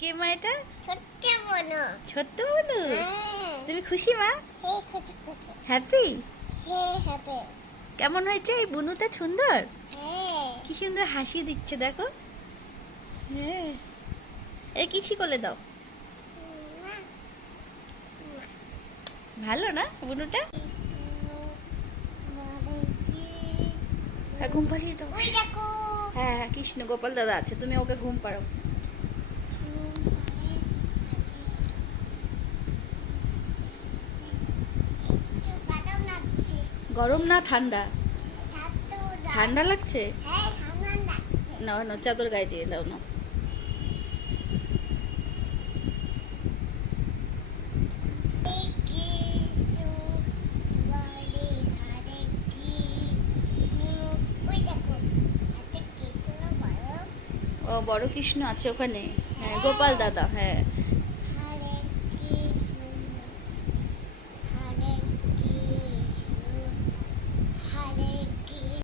কে মা এটা? ছোট্ট বনু। ছোট্ট বুনু। হ্যাঁ। তুমি খুশি মা? হ্যাঁ, খুশি খুশি। হ্যাপি? হ্যাঁ, হ্যাপি। কেমন হয়েছে এই বুনুটা? সুন্দর, হ্যাঁ। কি সুন্দর হাসি দিচ্ছে দেখো। হ্যাঁ, এ কিছি করলে দাও। মা, ভালো না বুনুটা? কৃষ্ণ, বলে কি? হ্যাঁ, ঘুম পাড়িয়ে দাও। ওই দেখো। হ্যাঁ হ্যাঁ, কৃষ্ণ গোপাল দাদা আছে, তুমি ওকে ঘুম পাড়াও। একটু বাদাম লাগছে। গরম না ঠান্ডা? ঠান্ডা লাগছে। ঠান্ডা লাগছে? হ্যাঁ, ঠান্ডা লাগছে। না না, চাদর গায়ে দিয়ে দাও না। এই কৃষ্ণ, বলে হরে কৃষ্ণ। ওই দেখো, একটা কৃষ্ণ বলো। ও বড় কৃষ্ণ আছে ওখানে। হ্যাঁ, গোপাল দাদা। হ্যাঁ,